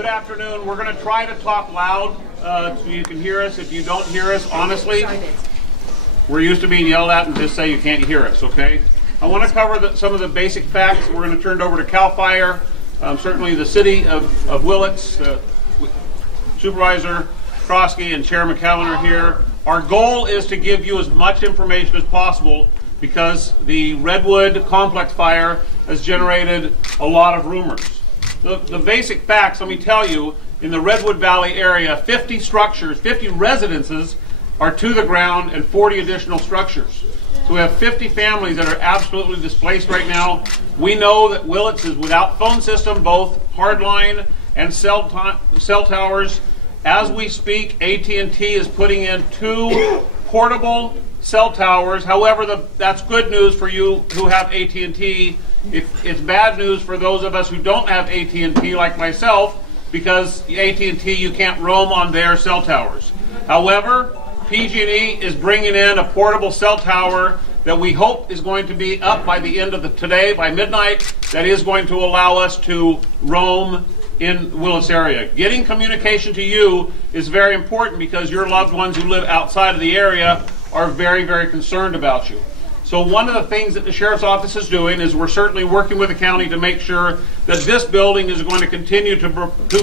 Good afternoon. We're going to try to talk loud so you can hear us. If you don't hear us, honestly, we're used to being yelled at and just say you can't hear us, okay? I want to cover some of the basic facts. We're going to turn it over to CAL FIRE. Certainly the city of Willits, Supervisor Krosky and Chair McCallum are here. Our goal is to give you as much information as possible because the Redwood complex fire has generated a lot of rumors. The basic facts, let me tell you, in the Redwood Valley area, 50 structures, 50 residences are to the ground and 40 additional structures. So we have 50 families that are absolutely displaced right now. We know that Willits is without phone system, both hardline and cell towers. As we speak, AT&T is putting in 2 portable cell towers. However, that's good news for you who have AT&T. It's bad news for those of us who don't have AT&T, like myself, because AT&T, you can't roam on their cell towers. However, PG&E is bringing in a portable cell tower that we hope is going to be up by the end of today, by midnight, that is going to allow us to roam in Willits area. Getting communication to you is very important because your loved ones who live outside of the area are very, very concerned about you. So one of the things that the Sheriff's Office is doing is we're certainly working with the county to make sure that this building is going to continue to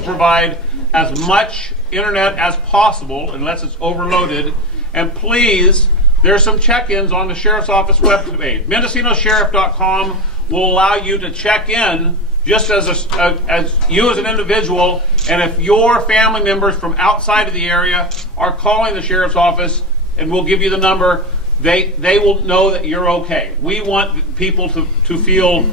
provide as much internet as possible unless it's overloaded. And please, there's some check-ins on the Sheriff's Office webpage. MendocinoSheriff.com will allow you to check in just as you as an individual, and if your family members from outside of the area are calling the Sheriff's Office, and we'll give you the number, they will know that you're okay. We want people to feel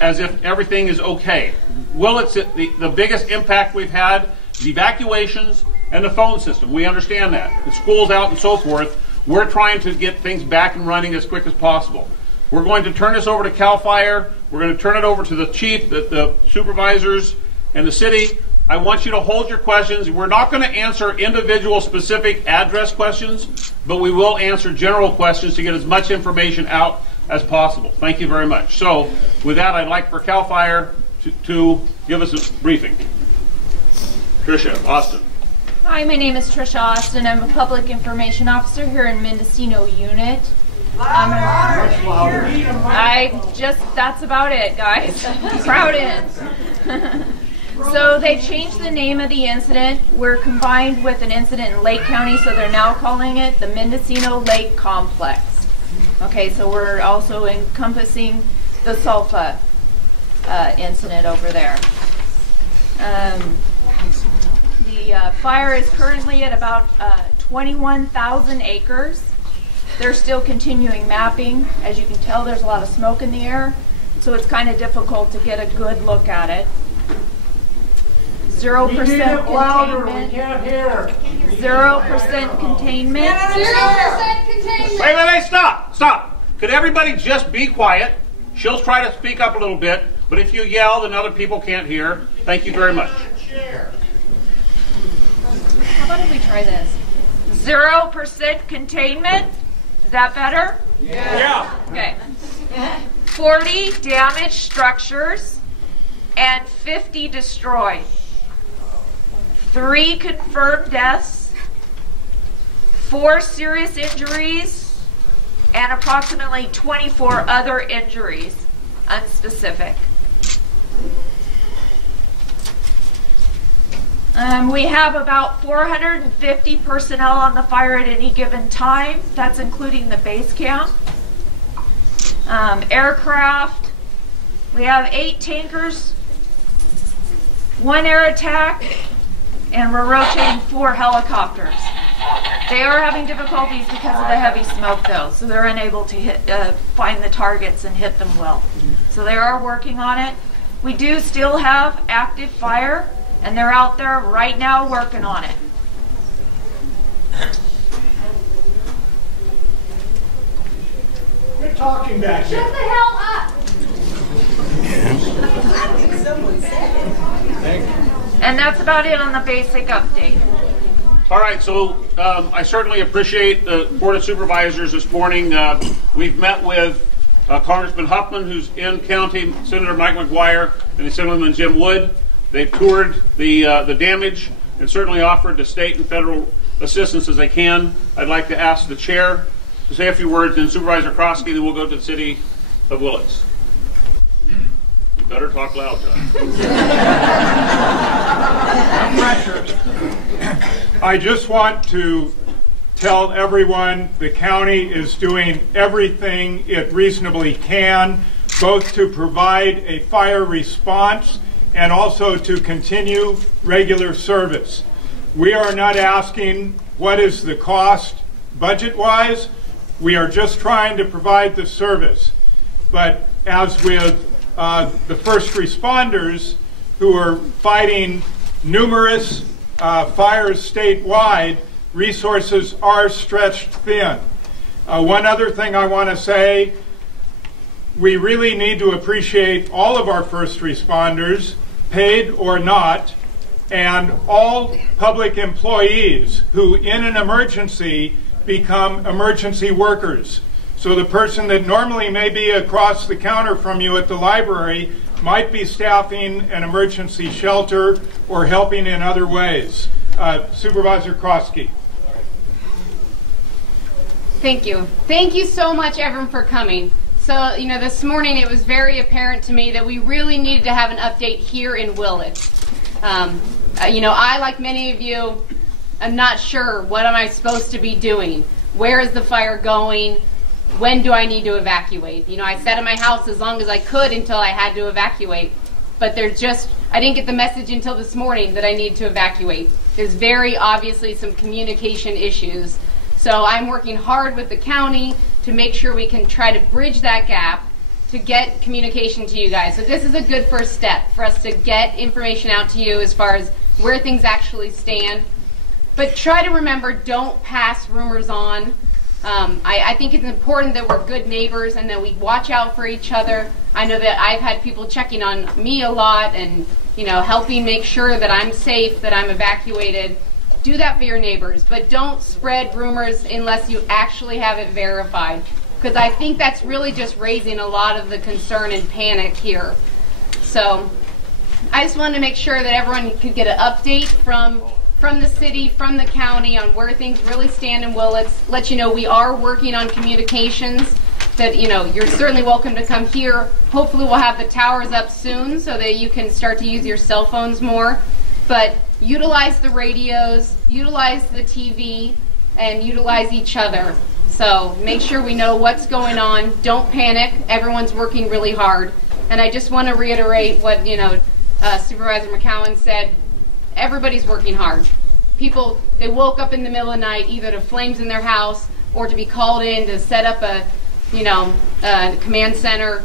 as if everything is okay. Willits, the biggest impact we've had is evacuations and the phone system. We understand that. The school's out and so forth. We're trying to get things back and running as quick as possible. We're going to turn this over to CAL FIRE. We're going to turn it over to the chief, the supervisors, and the city. I want you to hold your questions. We're not going to answer individual specific address questions, but we will answer general questions to get as much information out as possible. Thank you very much. So with that, I'd like for CAL FIRE to give us a briefing. Tricia Austin. Hi, my name is Tricia Austin. I'm a public information officer here in Mendocino Unit. That's about it, guys. Crowd in. So they changed the name of the incident. We're combined with an incident in Lake County, so they're now calling it the Mendocino Lake Complex. Okay, so we're also encompassing the Sulfa incident over there. The fire is currently at about 21,000 acres. They're still continuing mapping. As you can tell, there's a lot of smoke in the air, so it's kind of difficult to get a good look at it. 0% containment. 0% containment. 0% containment. Wait, stop. Could everybody just be quiet? She'll try to speak up a little bit, but if you yell, then other people can't hear. Thank you very much. How about if we try this? 0% containment. Is that better? Yeah. Okay. 40 damaged structures and 50 destroyed. 3 confirmed deaths, 4 serious injuries, and approximately 24 other injuries, unspecific. We have about 450 personnel on the fire at any given time. That's including the base camp. Aircraft, we have 8 tankers, 1 air attack, and we're rotating 4 helicopters. They are having difficulties because of the heavy smoke though, so they're unable to find the targets and hit them well. So they are working on it. We do still have active fire, and they're out there right now working on it. We're talking back here. Shut the hell up! Thank you. And that's about it on the basic update. All right, so I certainly appreciate the Board of Supervisors this morning. We've met with Congressman Huffman, who's in county, Senator Mike McGuire, and Assemblyman Jim Wood. They've toured the damage and certainly offered the state and federal assistance as they can. I'd like to ask the chair to say a few words, and Supervisor Krosky, then we'll go to the city of Willits. You better talk loud, John. I just want to tell everyone the county is doing everything it reasonably can, both to provide a fire response and also to continue regular service. We are not asking what is the cost budget-wise. We are just trying to provide the service. But as with the first responders who are fighting numerous fires statewide, resources are stretched thin. One other thing I want to say, we really need to appreciate all of our first responders, paid or not, and all public employees who in an emergency become emergency workers. So the person that normally may be across the counter from you at the library might be staffing an emergency shelter or helping in other ways. Supervisor Krosky. Thank you. Thank you so much, everyone, for coming. So, this morning it was very apparent to me that we really needed to have an update here in Willits. I, like many of you, am not sure what am I supposed to be doing. Where is the fire going? When do I need to evacuate? I sat in my house as long as I could until I had to evacuate. But I didn't get the message until this morning that I need to evacuate. There's very obviously some communication issues. So I'm working hard with the county to make sure we can try to bridge that gap to get communication to you guys. So this is a good first step for us to get information out to you as far as where things actually stand. But try to remember, don't pass rumors on. I think it's important that we're good neighbors and that we watch out for each other. I know that I've had people checking on me a lot and helping make sure that I'm safe, that I'm evacuated. Do that for your neighbors, but don't spread rumors unless you actually have it verified, because I think that's really just raising a lot of the concern and panic here. So I just wanted to make sure that everyone could get an update from the city, from the county on where things really stand in Willits. Let you know we are working on communications, that you're certainly welcome to come here. Hopefully we'll have the towers up soon so that you can start to use your cell phones more. But utilize the radios, utilize the TV, and utilize each other. So make sure we know what's going on. Don't panic. Everyone's working really hard. And I just want to reiterate what Supervisor McCowan said. Everybody's working hard. People, they woke up in the middle of the night either to flames in their house or to be called in to set up a command center.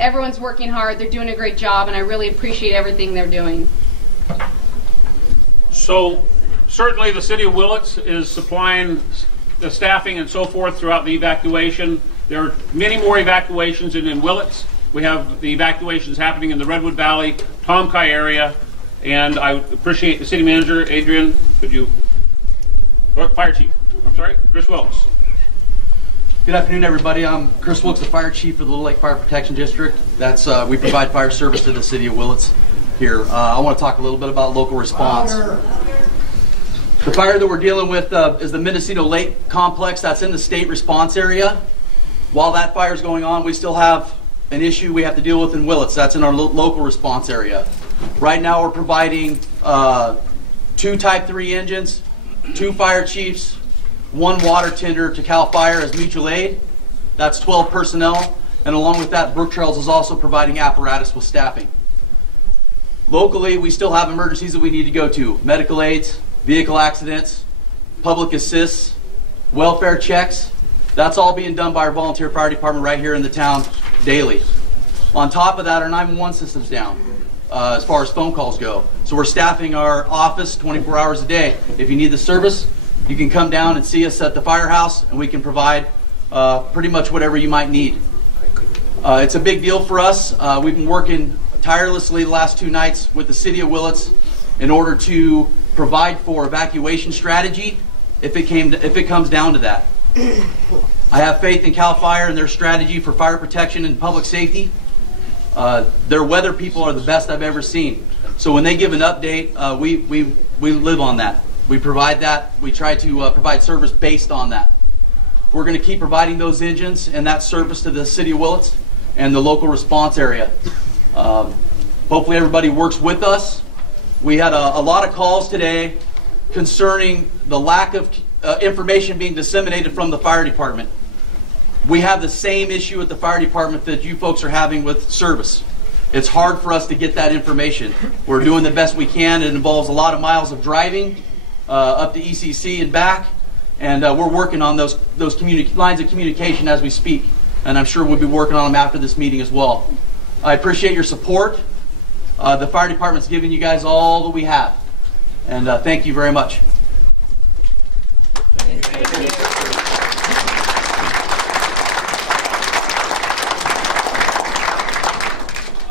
Everyone's working hard. They're doing a great job, and I really appreciate everything they're doing. So certainly the city of Willits is supplying the staffing and so forth throughout the evacuation. There are many more evacuations in Willits. We have the evacuations happening in the Redwood Valley, Tomkai area, and I appreciate the city manager, Adrienne, fire chief, Chris Wilkes. Good afternoon, everybody. I'm Chris Wilkes, the fire chief for the Little Lake Fire Protection District. We provide fire service to the city of Willits here. I want to talk a little bit about local response. The fire that we're dealing with is the Mendocino Lake complex. That's in the state response area. While that fire is going on, we still have an issue we have to deal with in Willits. That's in our local response area. Right now we're providing 2 Type 3 engines, 2 fire chiefs, 1 water tender to CAL FIRE as mutual aid. That's 12 personnel. And along with that, Brook Trails is also providing apparatus with staffing. Locally, we still have emergencies that we need to go to. Medical aids, vehicle accidents, public assists, welfare checks. That's all being done by our volunteer fire department right here in the town daily. On top of that, our 911 system's down as far as phone calls go. So we're staffing our office 24 hours a day. If you need the service, you can come down and see us at the firehouse, and we can provide pretty much whatever you might need. It's a big deal for us. We've been working tirelessly the last 2 nights with the city of Willits in order to provide for evacuation strategy if it comes down to that. I have faith in CAL FIRE and their strategy for fire protection and public safety. Their weather people are the best I've ever seen. So when they give an update, we live on that. We provide that. We try to provide service based on that. We're going to keep providing those engines and that service to the city of Willits and the local response area. Hopefully everybody works with us. We had a lot of calls today concerning the lack of information being disseminated from the fire department. We have the same issue at the fire department that you folks are having with service. It's hard for us to get that information. We're doing the best we can. It involves a lot of miles of driving up to ECC and back, and we're working on those lines of communication as we speak, and I'm sure we'll be working on them after this meeting as well. I appreciate your support. The fire department's giving you guys all that we have, and thank you very much.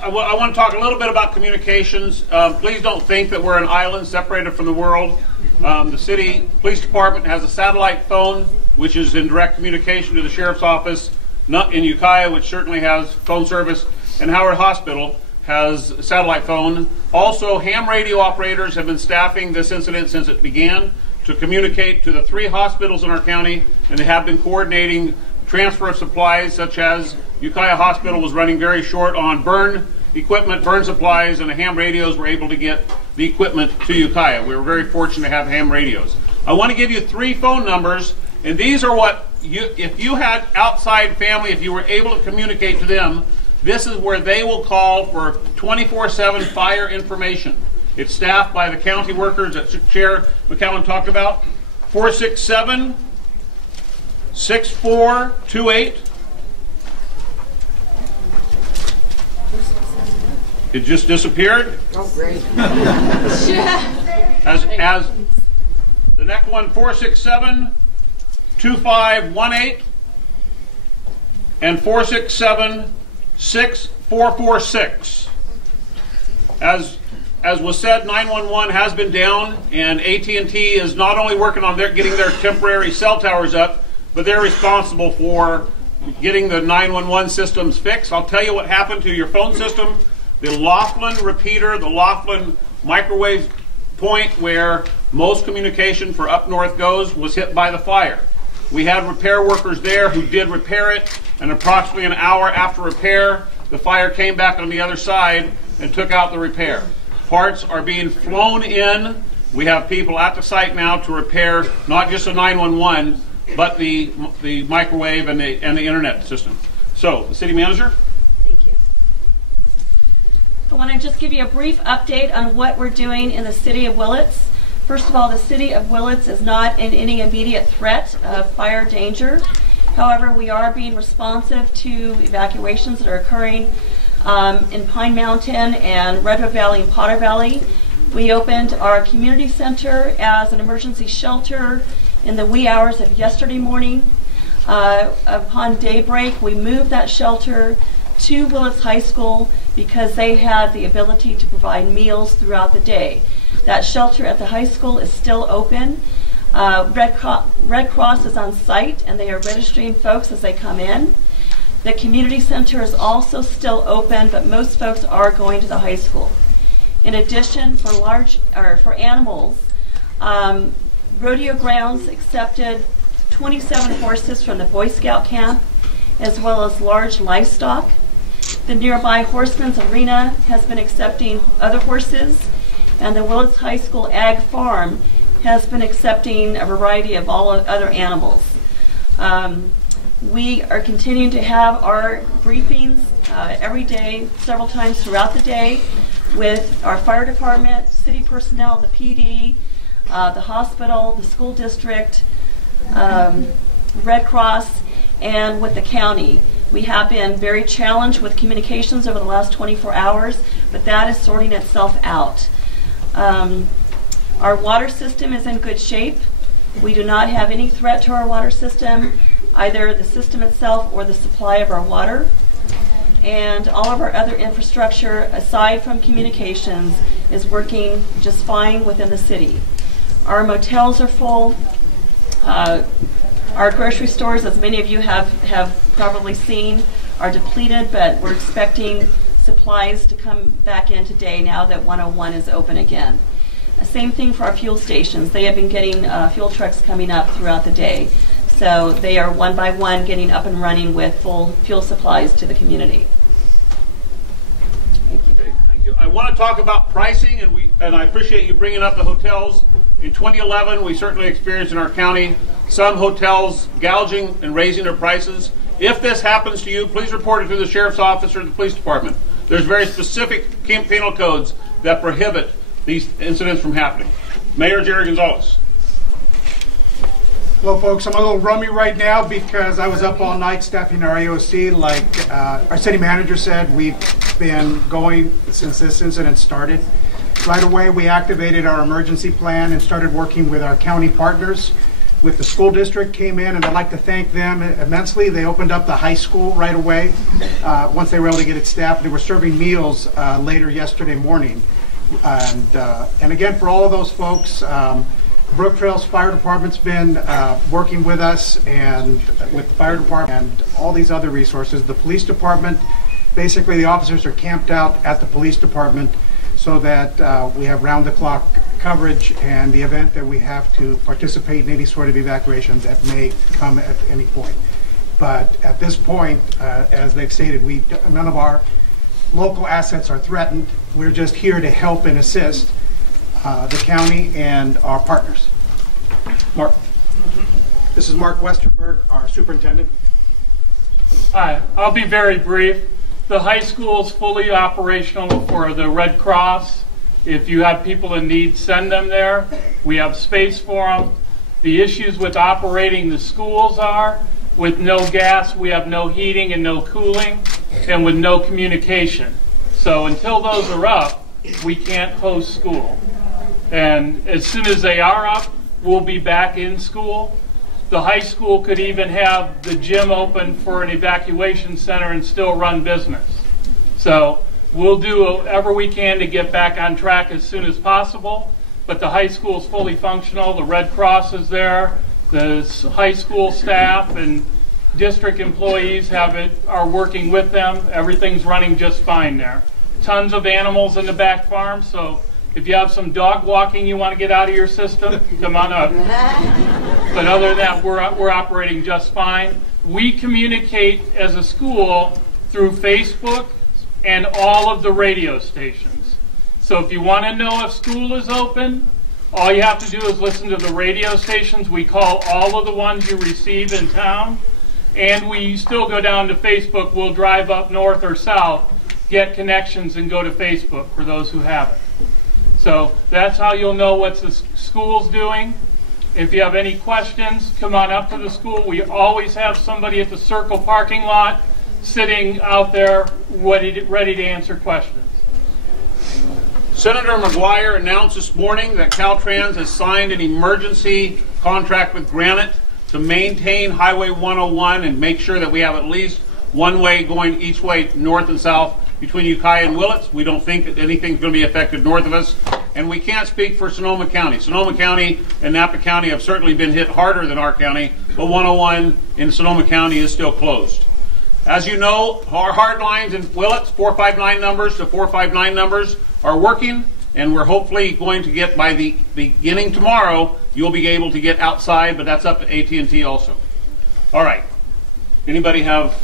I want to talk a little bit about communications. Please don't think that we're an island separated from the world. The city police department has a satellite phone, which is in direct communication to the sheriff's office, not in Ukiah, which certainly has phone service, and Howard Hospital has a satellite phone. Also, ham radio operators have been staffing this incident since it began to communicate to the 3 hospitals in our county, and they have been coordinating transfer of supplies, such as Ukiah Hospital was running very short on burn equipment, burn supplies, and the ham radios were able to get the equipment to Ukiah. We were very fortunate to have ham radios. I want to give you 3 phone numbers, and these are what if you had outside family, if you were able to communicate to them, this is where they will call for 24/7 fire information. It's staffed by the county workers that Chair McCallum talked about. 467-6428. It just disappeared. Oh, great. As the next one, 467-2518 and 467-6446. As was said, 911 has been down, and AT&T is not only working on getting their temporary cell towers up, but they're responsible for getting the 911 systems fixed. I'll tell you what happened to your phone system. The Laughlin repeater, the Laughlin microwave point where most communication for up north goes, was hit by the fire. We had repair workers there who did repair it, and approximately an hour after repair, the fire came back on the other side and took out the repair. Parts are being flown in. We have people at the site now to repair not just the 911, but the microwave and the internet system. So, the city manager. Thank you. I want to just give you a brief update on what we're doing in the city of Willits. First of all, the city of Willits is not in any immediate threat of fire danger. However, we are being responsive to evacuations that are occurring in Pine Mountain and Redwood Valley and Potter Valley. We opened our community center as an emergency shelter in the wee hours of yesterday morning. Upon daybreak, we moved that shelter to Willits High School because they had the ability to provide meals throughout the day. That shelter at the high school is still open. Red Cross is on site, and they are registering folks as they come in. The community center is also still open, but most folks are going to the high school. In addition, for animals, Rodeo Grounds accepted 27 horses from the Boy Scout camp, as well as large livestock. The nearby Horseman's Arena has been accepting other horses, and the Willits High School Ag Farm has been accepting a variety of all other animals. We are continuing to have our briefings every day, several times throughout the day, with our fire department, city personnel, the PD, the hospital, the school district, Red Cross, and with the county. We have been very challenged with communications over the last 24 hours, but that is sorting itself out. Our water system is in good shape. We do not have any threat to our water system, either the system itself or the supply of our water. And all of our other infrastructure, aside from communications, is working just fine within the city. Our motels are full. Our grocery stores, as many of you have probably seen, are depleted, but we're expecting supplies to come back in today now that 101 is open again. Same thing for our fuel stations. They have been getting fuel trucks coming up throughout the day. So they are one by one getting up and running with full fuel supplies to the community. Thank you. Okay, thank you. I want to talk about pricing, and I appreciate you bringing up the hotels. In 2011, we certainly experienced in our county some hotels gouging and raising their prices. If this happens to you, please report it to the sheriff's office or the police department. There's very specific penal codes that prohibit these incidents from happening. Mayor Gerry Gonzalez. Hello, folks. I'm a little rummy right now because I was up all night staffing our AOC. Like our city manager said, we've been going since this incident started. Right away, we activated our emergency plan and started working with our county partners. With the school district came in, and I'd like to thank them immensely. They opened up the high school right away. Once they were able to get it staffed, they were serving meals later yesterday morning. And again, for all of those folks, Brook Trails Fire Department's been working with us and with the fire department and all these other resources. The police department, basically the officers are camped out at the police department so that we have round-the-clock coverage in the event that we have to participate in any sort of evacuation that may come at any point. But at this point, as they've stated, none of our local assets are threatened. We're just here to help and assist the county and our partners. Mark. This is Mark Westerberg, our superintendent. Hi, I'll be very brief. The high school is fully operational for the Red Cross. If you have people in need, send them there. We have space for them. The issues with operating the schools are, with no gas, we have no heating and no cooling, and with no communication. So until those are up, we can't host school. And as soon as they are up, we'll be back in school. The high school could even have the gym open for an evacuation center and still run business. So we'll do whatever we can to get back on track as soon as possible. But the high school is fully functional. The Red Cross is there. The high school staff and district employees are working with them. Everything's running just fine there. Tons of animals in the back farm, so if you have some dog walking you want to get out of your system, come on up. But other than that, we're operating just fine. We communicate as a school through Facebook and all of the radio stations. So if you want to know if school is open, all you have to do is listen to the radio stations. We call all of the ones you receive in town. And we still go down to Facebook. We'll drive up north or south, get connections, and go to Facebook for those who have it. So that's how you'll know what the school's doing. If you have any questions, come on up to the school. We always have somebody at the Circle parking lot sitting out there ready to answer questions. Senator McGuire announced this morning that Caltrans has signed an emergency contract with Granite to maintain Highway 101 and make sure that we have at least one way going each way north and south between Ukiah and Willits. We don't think that anything's going to be affected north of us. And we can't speak for Sonoma County. Sonoma County and Napa County have certainly been hit harder than our county, but 101 in Sonoma County is still closed. As you know, our hard lines in Willits, 459 numbers to 459 numbers, are working, and we're hopefully going to get, by the beginning tomorrow, you'll be able to get outside, but that's up to AT&T also. All right. Anybody have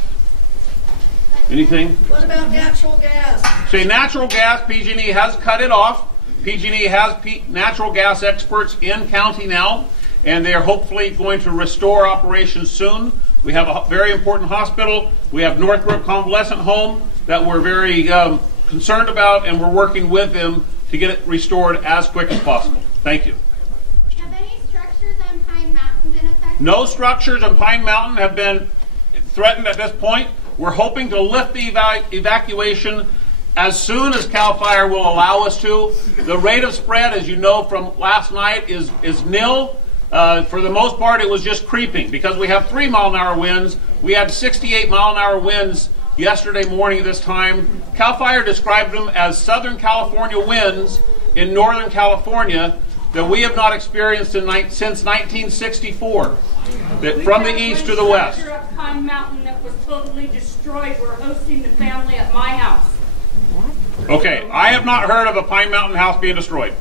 anything? What about natural gas? Say natural gas, PG&E has cut it off. PG&E has natural gas experts in county now, and they are hopefully going to restore operations soon. We have a very important hospital. We have Northbrook Convalescent Home that we're very concerned about, and we're working with them to get it restored as quick as possible. Thank you. Have any structures on Pine Mountain been affected? No structures on Pine Mountain have been threatened at this point. We're hoping to lift the evacuation as soon as CAL FIRE will allow us to. The rate of spread, as you know from last night, is nil. For the most part, it was just creeping because we have 3-mile-an-hour winds. We had 68-mile-an-hour winds yesterday morning at this time. CAL FIRE described them as Southern California winds in Northern California that we have not experienced since 1964, from the east to the west. Pine Mountain that was totally destroyed. We're hosting the family at my house. Okay, I have not heard of a Pine Mountain house being destroyed.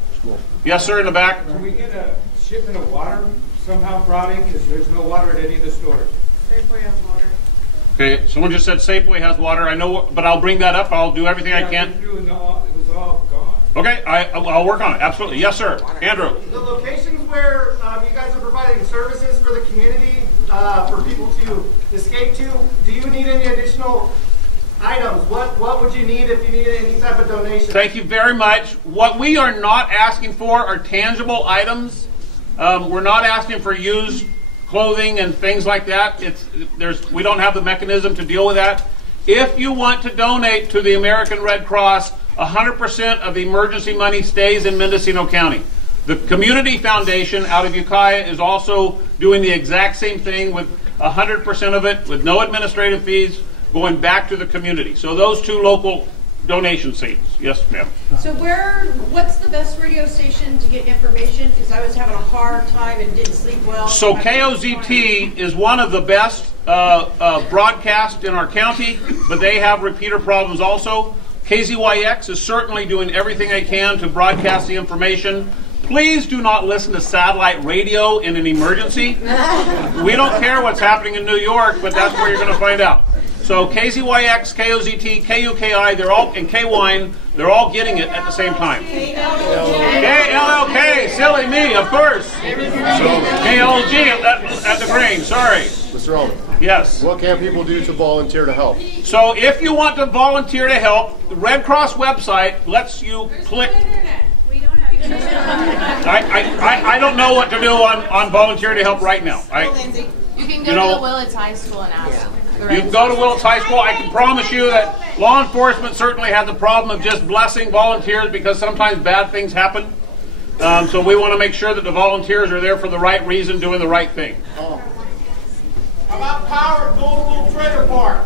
Yes, sir, in the back. Can we get a shipment of water somehow brought in? Because there's no water at any of the stores. Safeway has water. Okay, someone just said Safeway has water. I know, but I'll bring that up. I'll do everything I can. It was all gone. Okay, I'll work on it. Absolutely. Yes, sir. Andrew. The locations where you guys are providing services for the community, for people to escape to, do you need any additional items? What would you need if you needed any type of donation? Thank you very much. What we are not asking for are tangible items. We're not asking for used clothing and things like that. We don't have the mechanism to deal with that. If you want to donate to the American Red Cross, 100% of the emergency money stays in Mendocino County. The Community Foundation out of Ukiah is also doing the exact same thing with 100% of it with no administrative fees going back to the community. So those two local donation seats. Yes, ma'am. So what's the best radio station to get information? Because I was having a hard time and didn't sleep well. So KOZT is one of the best broadcasts in our county, but they have repeater problems also. KZYX is certainly doing everything they can to broadcast the information. Please do not listen to satellite radio in an emergency. We don't care what's happening in New York, but that's where you're going to find out. So KZYX, KOZT, KUKI, they're all, and KWINE, they're all getting it at the same time. KLLK, silly me, of course. KLG at the Green, sorry. Mr. Allman. Yes. What can people do to volunteer to help? So if you want to volunteer to help, the Red Cross website lets you click. I don't know what to do on volunteer to help right now. You can go to the Willits High School and ask. You can go to Willits High School. I can promise you that law enforcement certainly has the problem of just blessing volunteers because sometimes bad things happen. So we want to make sure that the volunteers are there for the right reason, doing the right thing. How about power at Gold Trailer Park?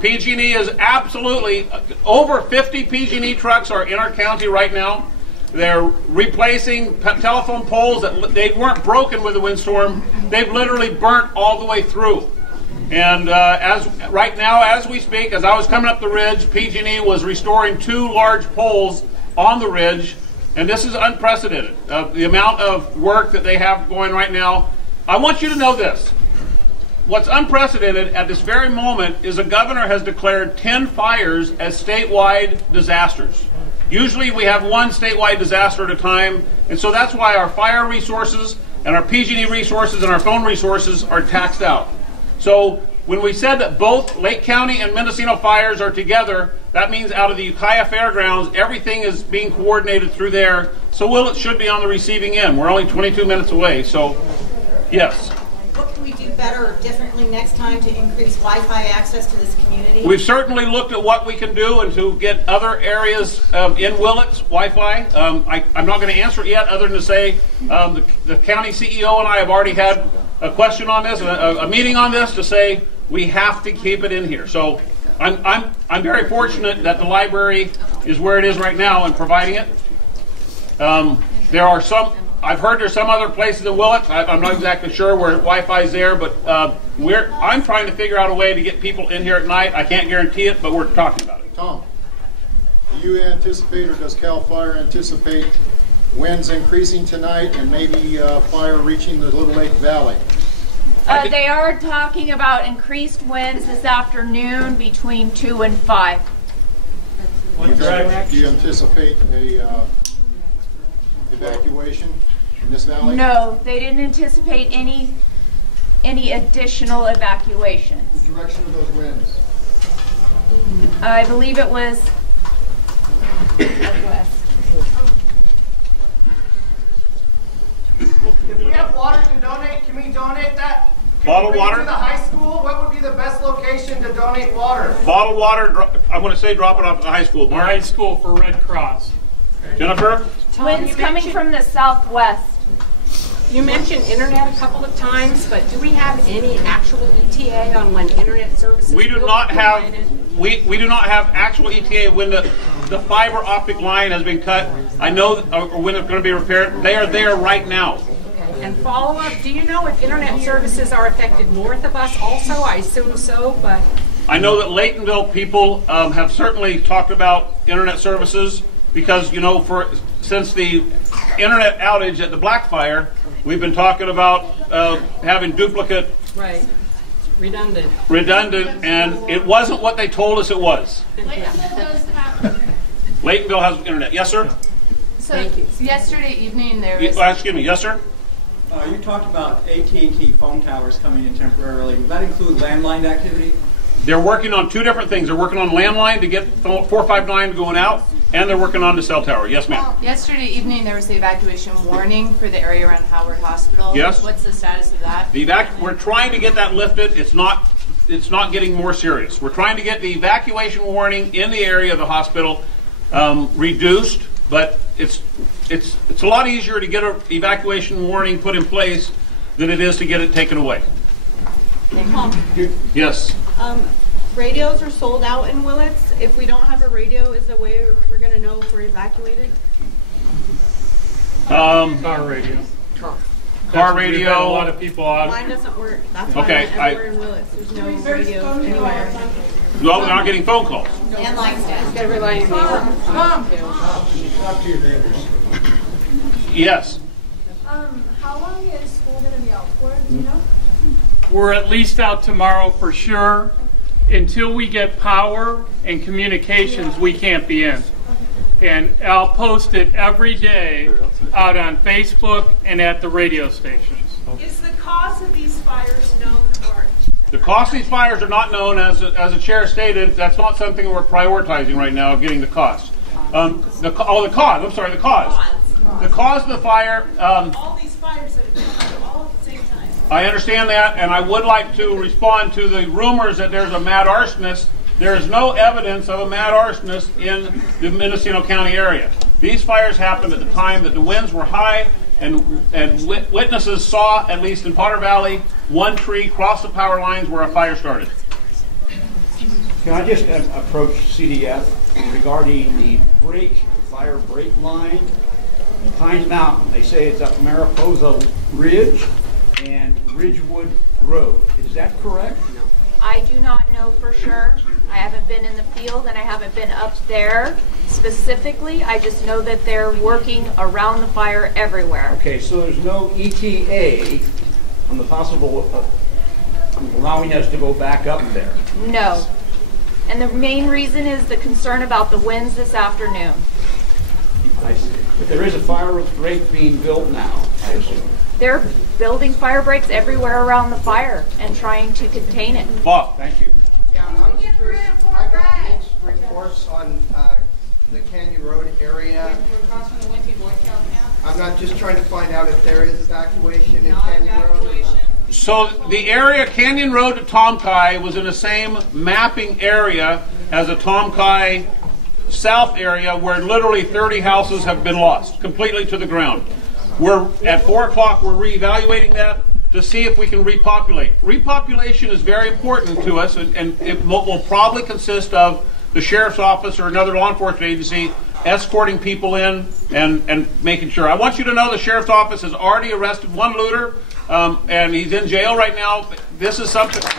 PG&E is absolutely, over 50 PG&E trucks are in our county right now. They're replacing telephone poles that they weren't broken with the windstorm. They've literally burnt all the way through. And right now, as we speak, as I was coming up the ridge, PG&E was restoring 2 large poles on the ridge, and this is unprecedented. The amount of work that they have going right now. I want you to know this. What's unprecedented at this very moment is the governor has declared 10 fires as statewide disasters. Usually we have one statewide disaster at a time, and so that's why our fire resources and our PG&E resources and our phone resources are taxed out. So when we said that both Lake County and Mendocino fires are together, that means out of the Ukiah Fairgrounds, everything is being coordinated through there. So Willits should be on the receiving end. We're only 22 minutes away, so yes. What can we do better or differently next time to increase Wi-Fi access to this community? We've certainly looked at what we can do and to get other areas in Willits Wi-Fi. I'm not going to answer it yet other than to say the county CEO and I have already had a question on this, a meeting on this to say we have to keep it in here. So I'm very fortunate that the library is where it is right now and providing it. There are some, I've heard there's some other places in Willits. I'm not exactly sure where Wi-Fi is there, but I'm trying to figure out a way to get people in here at night. I can't guarantee it, but we're talking about it. Tom, do you anticipate, or does CAL FIRE anticipate winds increasing tonight and maybe fire reaching the Little Lake Valley? They are talking about increased winds this afternoon between 2 and 5. Do you anticipate a evacuation in this valley? No, they didn't anticipate any additional evacuations. The direction of those winds? I believe it was west. If we have water to donate, can we donate that? Bottled water? To the high school, what would be the best location to donate water? Bottled water, I'm going to say drop it off at the high school. High school for Red Cross. Jennifer? Winds coming from the southwest. You mentioned internet a couple of times, but do we have any actual ETA on when internet services? We do not have. We do not have actual ETA when the fiber optic line has been cut. I know, or when it's going to be repaired. They are there right now. Okay. And follow up. Do you know if internet services are affected north of us? Also, I assume so, but I know that Laytonville people have certainly talked about internet services because, you know, since the internet outage at the Blackfire, we've been talking about having duplicate, Right. Redundant, and it wasn't what they told us it was. Laytonville has internet. Yes, sir? So yesterday evening there was... Excuse me. Yes, sir? You talked about AT&T phone towers coming in temporarily. Does that include landline activity? They're working on two different things. They're working on landline to get 459 going out, and they're working on the cell tower. Yes, ma'am. Yesterday evening there was the evacuation warning for the area around Howard Hospital. Yes. What's the status of that? We're trying to get that lifted. It's not getting more serious. We're trying to get the evacuation warning in the area of the hospital reduced, but it's a lot easier to get an evacuation warning put in place than it is to get it taken away. Yes. Radios are sold out in Willits. If we don't have a radio, is there a way we're going to know if we're evacuated? Car radio. Car radio. We've had a lot of people on. Mine doesn't work. That's why Okay, I'm everywhere in Willits. There's no radio anywhere. Well, we're not getting phone calls. Landline's dead. gotta rely on Talk to your neighbors. Yes. How long is school going to be out for? Do you know? We're at least out tomorrow for sure. Until we get power and communications, we can't be in. And I'll post it every day out on Facebook and at the radio stations. Is the cause of these fires known or? The cost of these fires are not known, as the chair stated. That's not something we're prioritizing right now, of getting the cost. The cause. I'm sorry, the cause. The cause of the fire. All these fires that have come all at the same time. I understand that, and I would like to respond to the rumors that there's a mad arsonist. There is no evidence of a mad arsonist in the Mendocino County area. These fires happened at the time that the winds were high, and witnesses saw, at least in Potter Valley, one tree cross the power lines where a fire started. Can I just approach CDF regarding the fire break line in Pine Mountain? They say it's up Mariposa Ridge and Ridgewood Road. Is that correct? No. I do not know for sure. I haven't been in the field and I haven't been up there specifically. I just know that they're working around the fire everywhere. Okay, so there's no ETA on the possible allowing us to go back up there? No. And the main reason is the concern about the winds this afternoon. I see. But there is a fire break being built now, I assume. They're building fire breaks everywhere around the fire and trying to contain it. Bob, thank you. Yeah, I'm just curious. I got mixed reports on the Canyon Road area. I'm not just trying to find out if there is evacuation in Canyon Road. So the area, Canyon Road to Tomkai, was in the same mapping area as the Tomkai South area, where literally 30 houses have been lost completely to the ground. We're at 4 o'clock. We're reevaluating that to see if we can repopulate. Repopulation is very important to us, and it will probably consist of the sheriff's office or another law enforcement agency escorting people in and making sure. I want you to know the sheriff's office has already arrested one looter, and he's in jail right now. This is something. This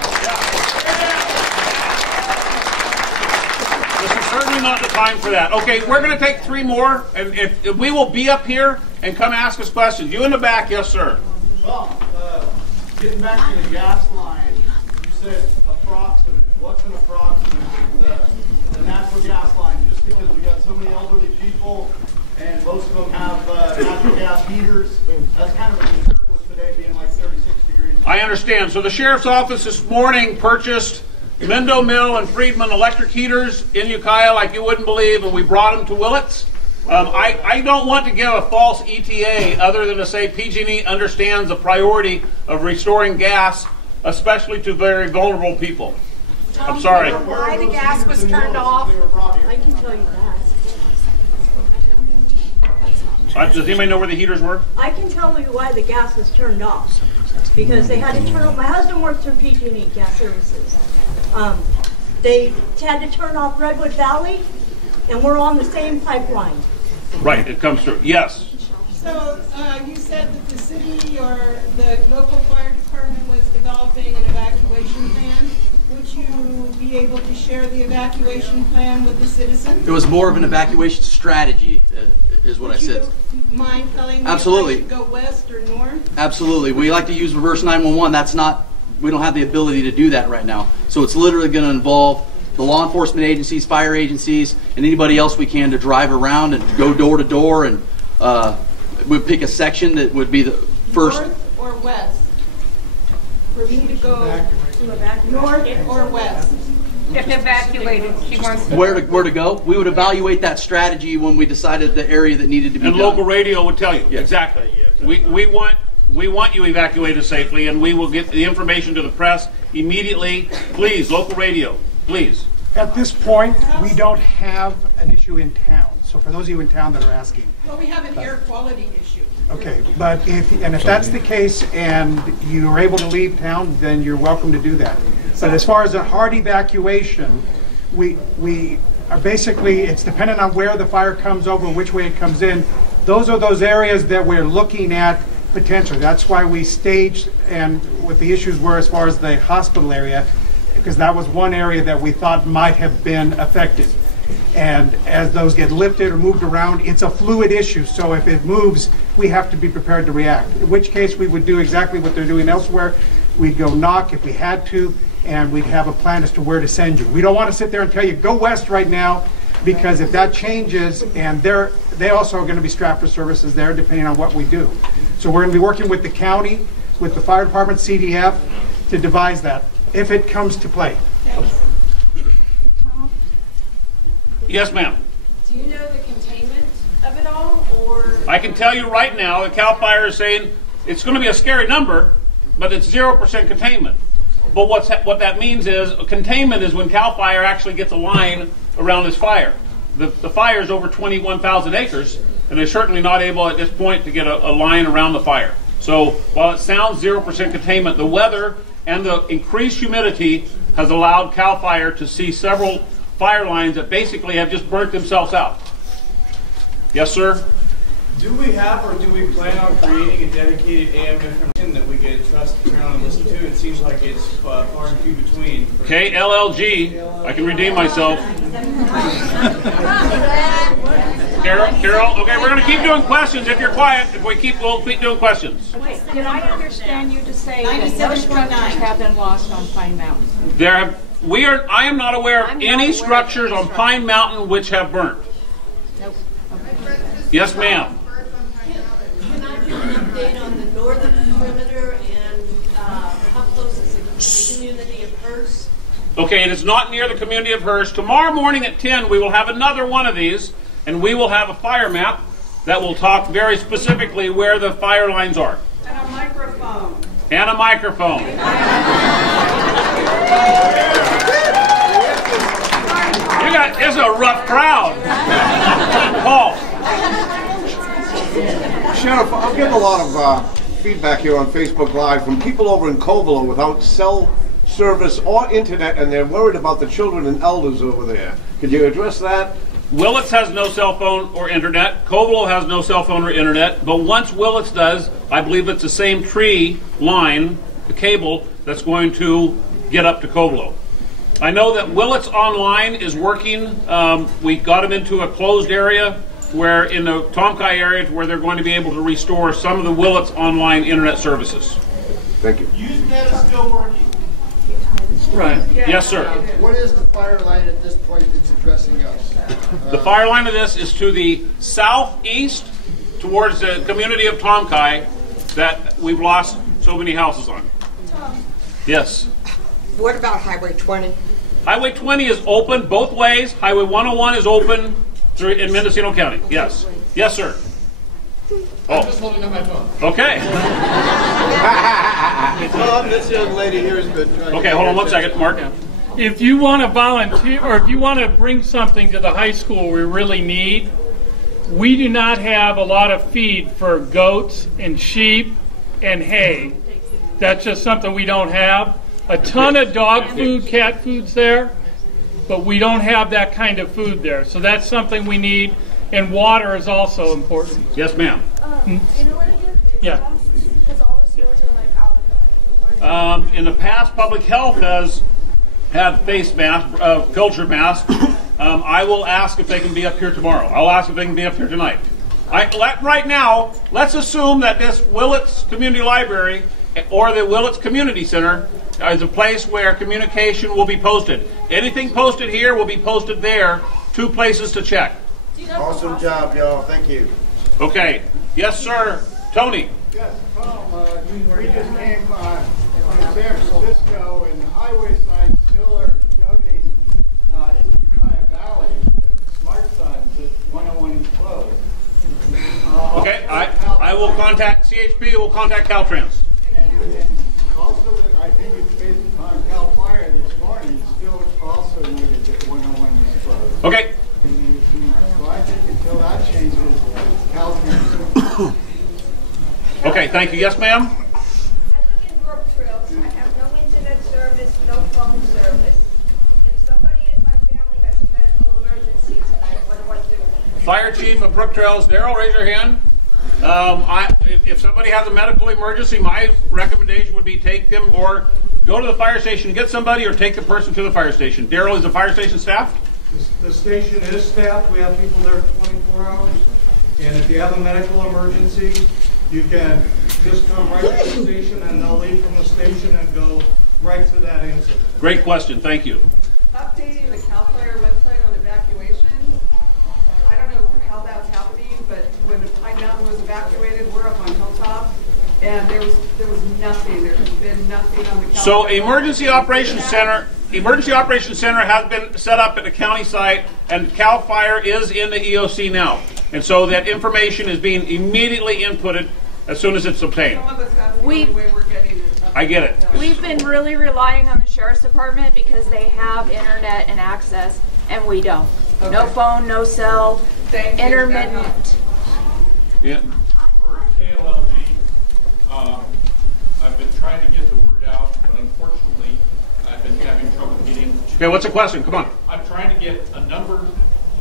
is certainly not the time for that. Okay, we're going to take 3 more, and if we will be up here and come ask us questions. You in the back, yes, sir. Well, getting back to the gas line, you said approximate. What's an approximate? The natural gas line, just because we got so many elderly people and most of them have natural gas heaters, that's kind of a concern with today being like 36 degrees. I understand. So the sheriff's office this morning purchased Mendo Mill and Friedman electric heaters in Ukiah like you wouldn't believe, and we brought them to Willits. I don't want to give a false ETA other than to say PG&E understands the priority of restoring gas, especially to very vulnerable people. I'm sorry. Why the gas was turned off? I can tell you that. Does anybody know where the heaters were? I can tell you why the gas was turned off. Because they had to turn off. My husband works for PG&E Gas Services. They had to turn off Redwood Valley, and we're on the same pipeline. Right, it comes through. Yes. So you said that the city or the local fire department was developing an evacuation plan? would you be able to share the evacuation plan with the citizens? It was more of an evacuation strategy, is what I said. Mind telling me Absolutely. if I should go west or north? Absolutely. We like to use reverse 911. That's not, we don't have the ability to do that right now. So it's literally going to involve the law enforcement agencies, fire agencies, and anybody else we can to drive around and go door to door, and we'd pick a section that would be the first. North or west? For me to go north or west? If evacuated, she wants to. Where to go? We would evaluate that strategy when we decided the area that needed to be done. And local radio would tell you. Yes. Exactly. We want you evacuated safely, and we will get the information to the press immediately. Please, local radio, please. At this point, we don't have an issue in town. So for those of you in town that are asking. Well, we have an air quality issue. Okay, but if that's the case and you're able to leave town, then you're welcome to do that. But as far as a hard evacuation, we are basically, it's dependent on where the fire comes over, which way it comes in. Those are those areas that we're looking at potentially. That's why we staged, and what the issues were as far as the hospital area, because that was one area that we thought might have been affected. And as those get lifted or moved around, it's a fluid issue. So if it moves, we have to be prepared to react. In which case we would do exactly what they're doing elsewhere. We'd go knock if we had to, and we'd have a plan as to where to send you. We don't want to sit there and tell you, go west right now, because if that changes, and they also are going to be strapped for services there, depending on what we do. So we're going to be working with the county, with the fire department, CDF, to devise that, if it comes to play. Yes, ma'am. Do you know the containment of it all, or? I can tell you right now that CAL FIRE is saying it's going to be a scary number, but it's 0% containment. But what that means is containment is when CAL FIRE actually gets a line around this fire. The fire is over 21,000 acres, and they're certainly not able at this point to get a line around the fire. So while it sounds 0% containment, the weather and the increased humidity has allowed CAL FIRE to see several fire lines that basically have just burnt themselves out. Yes, sir? Do we have or do we plan on creating a dedicated AM information that we can trust to turn on and listen to? It seems like it's far and few between. KLLG. I can redeem myself. Carol. Okay, we're going to keep doing questions if you're quiet. If we'll keep doing questions. Wait, did I understand you to say that no structures have been lost on Pine Mountain? I am not aware of any structures on Pine Mountain which have burnt. Nope. Yes, ma'am. Can I get an update on the northern perimeter and how close is it to the community of Hearst? Okay, it is not near the community of Hearst. Tomorrow morning at 10, we will have another one of these, and we will have a fire map that will talk very specifically where the fire lines are. And a microphone. And a microphone. It's a rough crowd. Paul. Sheriff, I'm getting a lot of feedback here on Facebook Live from people over in Covelo without cell service or internet, and they're worried about the children and elders over there. Could you address that? Willits has no cell phone or internet. Covelo has no cell phone or internet. But once Willits does, I believe it's the same tree line, the cable, that's going to get up to Covelo. I know that Willits Online is working. We got them into a closed area where in the Tomkai area where they're going to be able to restore some of the Willits Online internet services. Thank you. Usenet is still working. Right. Yes, sir. What is the fire line at this point that's addressing us? The fire line of this is to the southeast towards the community of Tomkai that we've lost so many houses on. Tom. Yes. What about Highway 20? Highway 20 is open both ways. Highway 101 is open in Mendocino County. Yes. Yes, sir. I'm just holding up my phone. Okay. Tom, this young lady here has been trying. Okay, hold on 1 second, Mark. If you want to volunteer, or if you want to bring something to the high school we really need, we do not have a lot of feed for goats and sheep and hay. That's just something we don't have. A ton of dog food, cat food's there, but we don't have that kind of food there. So that's something we need, and water is also important. Yes, ma'am. In order to get yeah. Because all the stores are like out. In the past, public health has have face masks, filter masks, I will ask if they can be up here tomorrow. I'll ask if they can be up here tonight. Right now, let's assume that this Willits Community Library or the Willits Community Center is a place where communication will be posted. Anything posted here will be posted there. 2 places to check. Awesome job, y'all. Thank you. Okay. Yes, sir. Tony. Yes, Tom, we just came from San Francisco, and the highway signs still are noting in the Ukiah Valley, the smart signs that 101 is closed. Okay, I will contact CHP, will contact Caltrans. And also, I think it's based upon CAL FIRE this morning, still also noted that 101 is closed. Okay. So I think until that changes, Caltrans. Okay, thank you. Yes, ma'am? I live in Brook Trails. I have no internet service, no phone service. If somebody in my family has a medical emergency tonight, what do I do? Fire Chief of Brook Trails, Daryl, raise your hand. If somebody has a medical emergency, my recommendation would be take them or go to the fire station and get somebody, or take the person to the fire station. Daryl, is the fire station staffed? The station is staffed. We have people there 24 hours. And if you have a medical emergency, you can just come right to the station, and they'll leave from the station and go right to that incident. Great question. Thank you. Updating the CAL FIRE website on evacuations. I don't know how that's happening, but when Pine Mountain was evacuated, we're up on Hilltop, and there was nothing. There has been nothing on the CAL So FIRE Emergency Operations Center has been set up at the county site, and CAL FIRE is in the EOC now. And so that information is being immediately inputted as soon as it's obtained. Some of us, that's the only way we're getting it. I get it. We've been really relying on the Sheriff's Department because they have internet and access, and we don't. Okay. No phone, no cell, intermittent. Yeah. For KLLG, I've been trying to get the word out, but unfortunately, I've been having trouble getting. Okay, what's the question? Come on. I'm trying to get a number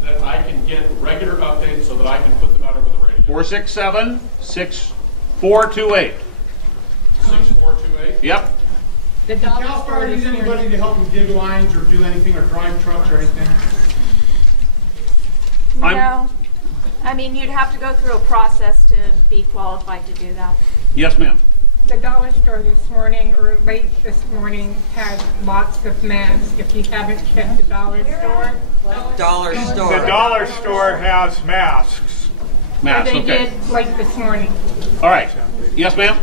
that I can get regular updates so that I can put them out over the radio. 467-6428. 6428? Yep. Did CAL FIRE use anybody to help them dig lines or do anything, or drive trucks or anything? No. I mean, you'd have to go through a process to be qualified to do that. Yes, ma'am. The dollar store this morning, or late this morning, had lots of masks. If you haven't checked the dollar store. Dollar store. The dollar store has masks. Masks, They okay. did late this morning. All right. Yes, ma'am.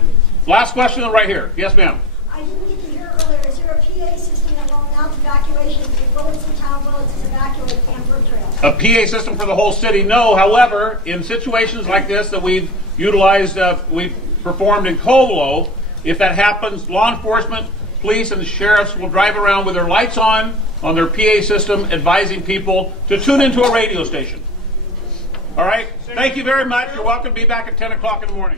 Last question right here. Yes, ma'am. I didn't get to hear earlier. Is there a PA system that will announce evacuations if Willits and town Willits is evacuated and Brook Trail? A PA system for the whole city? No. However, in situations like this that we've utilized, we've performed in Covelo, if that happens, law enforcement, police, and the sheriffs will drive around with their lights on their PA system, advising people to tune into a radio station. All right? Thank you very much. You're welcome to be back at 10 o'clock in the morning.